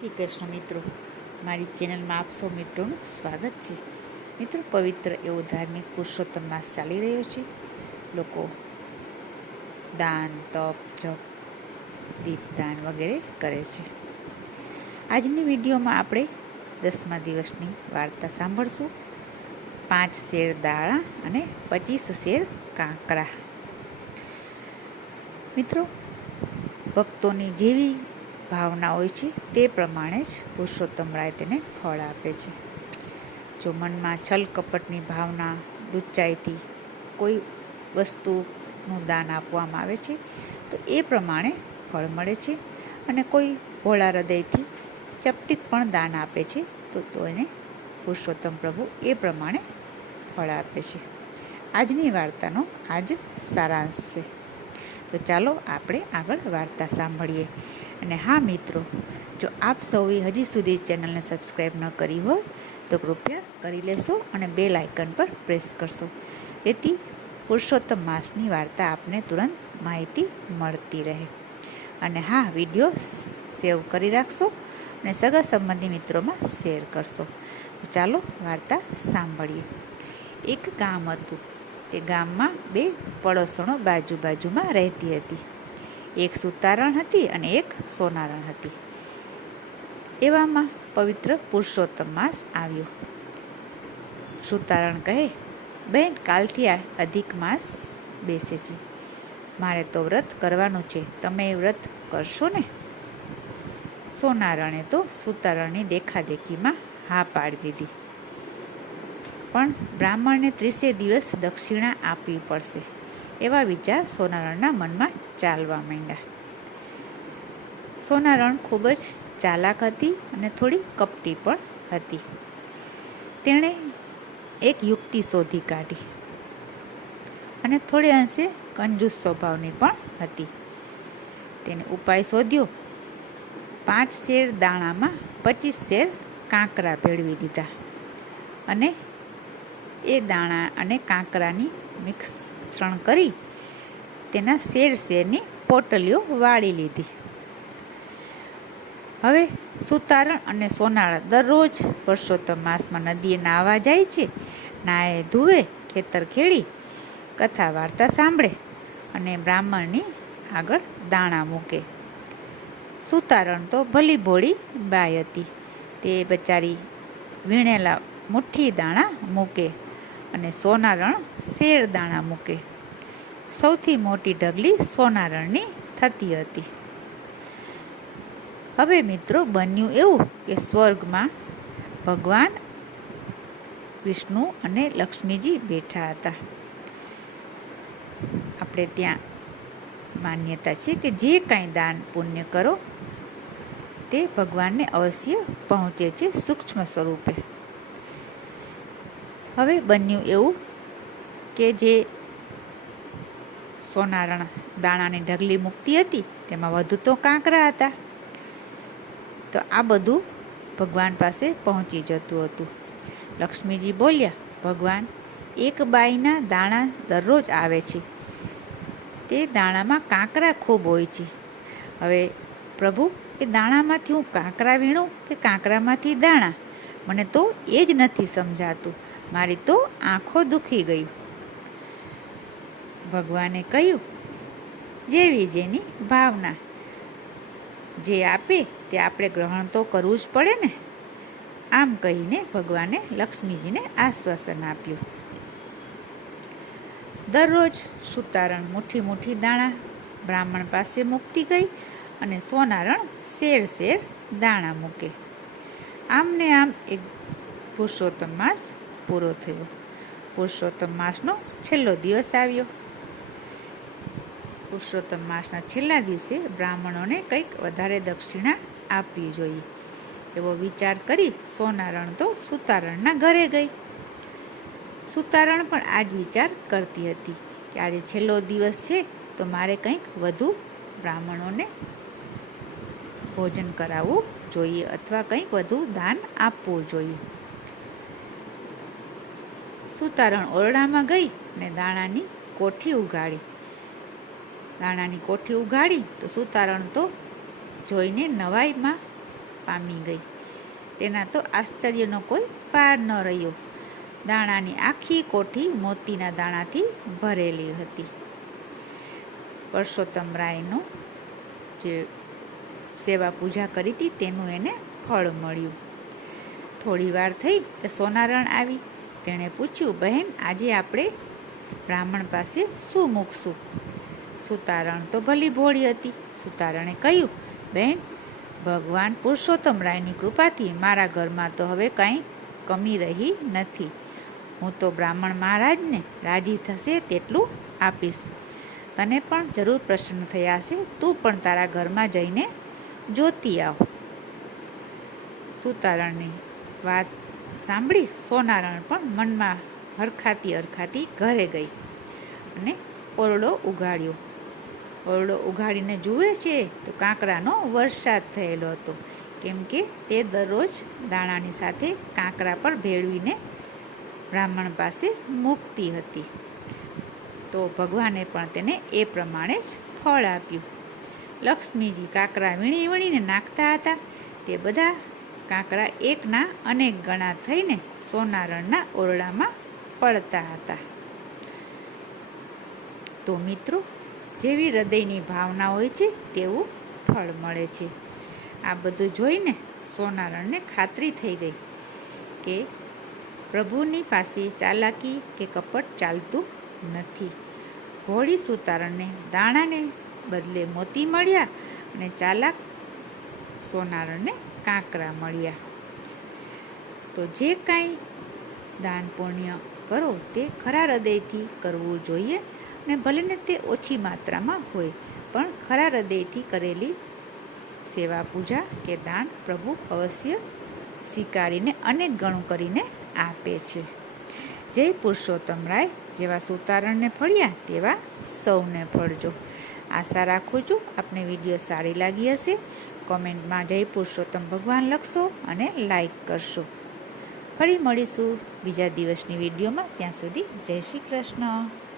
શ્રી કૃષ્ણ મિત્રો, મારી ચેનલમાં આપ સૌ મિત્રોનું સ્વાગત છે. મિત્રો, પવિત્ર એવો ધાર્મિક પુરુષોત્તમ માસ ચાલી રહ્યો છે. લોકો દાન, તપ, જપ, દીપદાન વગેરે કરે છે. આજની વિડીયોમાં આપણે 10મા દિવસની વાર્તા સાંભળશું. 5 શેર દાણા અને 25 શેર કાંકરા. મિત્રો, ભક્તોની જેવી ભાવના હોય છે તે પ્રમાણે જ પુરુષોત્તમ રાય તેને ફળ આપે છે. જો મનમાં છલ કપટની ભાવના, લુચ્ચાઈથી કોઈ વસ્તુનું દાન આપવામાં આવે છે તો એ પ્રમાણે ફળ મળે છે, અને કોઈ ભોળા હૃદયથી ચપટીક પણ દાન આપે છે તો એને પુરુષોત્તમ પ્રભુ એ પ્રમાણે ફળ આપે છે. આજની વાર્તાનો આજ સારાંશ છે. તો ચાલો આપણે આગળ વાર્તા સાંભળીએ. અને હા મિત્રો, જો આપ સૌએ હજી સુધી ચેનલને સબસ્ક્રાઈબ ન કરી હોય તો કૃપયા કરી લેશો અને બેલ આઇકન પર પ્રેસ કરશો, જેથી પુરુષોત્તમ માસની વાર્તા આપને તુરંત માહિતી મળતી રહે. અને હા, વિડીયો સેવ કરી રાખશો અને સગા સંબંધી મિત્રોમાં શેર કરશો. તો ચાલો વાર્તા સાંભળીએ. એક ગામ હતું. તે ગામમાં 2 પડોસણો બાજુમાં રહેતી હતી. એક સુતારણ હતી અને એક સોનારણ હતી. એવામાં પવિત્ર પુરુષોત્તમ માસ આવ્યો. સુતારણ કહે, બહેન, કાલથી આ અધિક માસ બેસે છે. મારે તો વ્રત કરવાનું છે, તમે એ વ્રત કરશો ને? સોનારણે તો સુતારણની દેખાદેખીમાં હા પાડી દીધી. પણ બ્રાહ્મણને 30 દિવસ દક્ષિણા આપવી પડશે, એવા વિચાર સોનારણના મનમાં ચાલવા માંડ્યા. સોનારણ ખૂબ જ ચાલાક હતી અને થોડી કપટી પણ હતી. તેણે એક યુક્તિ શોધી કાઢી અને થોડે અંશે કંજૂસ સ્વભાવની પણ હતી. તેને ઉપાય શોધ્યો. 5 શેર દાણામાં 25 શેર કાંકરા ભેળવી દીધા અને એ દાણા અને કાંકરાની મિશ્રણ કરી તેના શેરની પોટલીઓ વાળી લીધી. હવે સુતારણ અને સોનાળ દરરોજ પુરુષોત્તમ માસમાં નદીએ નાહવા જાય છે. નાહે ધુવે, ખેતર ખેડી, કથા વાર્તા સાંભળે અને બ્રાહ્મણની આગળ દાણા મૂકે. સુતારણ તો ભલી ભોળી બાઈ હતી. તે બચારી વીણેલા મુઠ્ઠી દાણા મૂકે અને સોનારણ શેર દાણા મૂકે. સૌથી મોટી ઢગલી સોનારણની થતી હતી. હવે મિત્રો, બન્યું એવું કે સ્વર્ગમાં ભગવાન વિષ્ણુ અને લક્ષ્મીજી બેઠા હતા. આપણે ત્યાં માન્યતા છે કે જે કાંઈ દાન પુણ્ય કરો તે ભગવાનને અવશ્ય પહોંચે છે સૂક્ષ્મ સ્વરૂપે. હવે બન્યું એવું કે જે સોનારણ દાણાની ઢગલી મૂકતી હતી તેમાં વધુ તો કાંકરા હતા. તો આ બધું ભગવાન પાસે પહોંચી જતું હતું. લક્ષ્મીજી બોલ્યા, ભગવાન, એક બાઈના દાણા દરરોજ આવે છે. તે દાણામાં કાંકરા ખૂબ હોય છે. હવે પ્રભુ, એ દાણામાંથી હું કાંકરા વીણું કે કાંકરામાંથી દાણા? મને તો એ જ નથી સમજાતું. મારી તો આંખો દુખી ગઈ. ભગવાને કહ્યું, જેવી જેની ભાવના. જે આપે તે આપણે ગ્રહણ તો કરવું જ પડે ને. આમ કહીને ભગવાને લક્ષ્મીજીને આશ્વાસન આપ્યું. દરરોજ સુતારણ મુઠ્ઠી દાણા બ્રાહ્મણ પાસે મૂકતી ગઈ અને સોનારણ શેર દાણા મૂકે. આમ ને આમ એક પુરુષોત્તમ માસ પૂરો થયો. પુરુષોત્તમ માસનો છેલ્લો દિવસ આવ્યો. પુરુષોત્તમ માસના છેલ્લા દિવસે બ્રાહ્મણોને કંઈક વધારે દક્ષિણા આપવી જોઈએ એવો વિચાર કરી સોનારણ તો સુતારણના ઘરે ગઈ. સુતારણ પણ આ જ વિચાર કરતી હતી કે આજે છેલ્લો દિવસ છે તો મારે કંઈક વધુ બ્રાહ્મણોને ભોજન કરાવવું જોઈએ અથવા કંઈક વધુ દાન આપવું જોઈએ. સુતારણ ઓરડામાં ગઈ અને દાણાની કોઠી ઉગાડી તો સુતારણ તો જોઈને નવાઈમાં પામી ગઈ. તેના તો આશ્ચર્યનો કોઈ પાર ન રહ્યો. દાણાની આખી કોઠી મોતીના દાણાથી ભરેલી હતી. પરસોત્તમરાયનું જે સેવા પૂજા કરી હતી તેનું એને ફળ મળ્યું. થોડી વાર થઈ કે સોનારણ આવી. તેણે પૂછ્યું, બહેન, આજે આપણે બ્રાહ્મણ પાસે શું મૂકશું? સુતારણ તો ભલી ભોળી હતી. સુતારણે કહ્યું, બહેન, ભગવાન પુરુષોત્તમરાયની કૃપાથી મારા ઘરમાં તો હવે કાંઈ કમી રહી નથી. હું તો બ્રાહ્મણ મહારાજને રાજી થશે તેટલું આપીશ. તને પણ જરૂર પ્રસન્ન થયા હશે. તું પણ તારા ઘરમાં જઈને જોતી આવ. સુતારણની વાત સાંભળી સોનારણ પણ મનમાં હરખાતી ઘરે ગઈ અને ઓરડો ઉઘાડ્યો. ઓરડો ઉઘાડીને જુએ છે તો કાંકરાનો વરસાદ થયેલો હતો, કેમ કે તે દરરોજ દાણાની સાથે કાંકરા પર ભેળવીને બ્રાહ્મણ પાસે મૂકતી હતી. તો ભગવાને પણ તેને એ પ્રમાણે જ ફળ આપ્યું. લક્ષ્મીજી કાંકરા વીણીને નાખતા હતા. તે બધા કાંકરા એકના અનેક ગણા થઈને સોનારણના ઓરડામાં પડતા હતા. તો મિત્રો, જેવી હૃદયની ભાવના હોય છે તેવું ફળ મળે છે. આ બધું જોઈને સોનારણને ખાતરી થઈ ગઈ કે પ્રભુની પાસે ચાલાકી કે કપટ ચાલતું નથી. ભોળી સુતારણને દાણાને બદલે મોતી મળ્યા અને ચાલાક સોનારણને કાંકરા મળ્યા. તો જે કાંઈ દાન પુણ્ય કરો તે ખરા હૃદયથી કરવું જોઈએ, અને ભલે ને તે ઓછી માત્રામાં હોય, પણ ખરા હૃદયથી કરેલી સેવા પૂજા કે દાન પ્રભુ અવશ્ય સ્વીકારીને અનેક ગણું કરીને આપે છે. જય પુરુષોત્તમરાય. જેવા સુતારણને ફળ્યા તેવા સૌને ફળજો. આશા રાખું છું આપને વિડીયો સારી લાગી હશે. કોમેન્ટમાં જય પુરુષોત્તમ ભગવાન લખશો અને લાઈક કરશો. ફરી મળીશું બીજા દિવસની વિડીયોમાં. ત્યાં સુધી જય શ્રી કૃષ્ણ.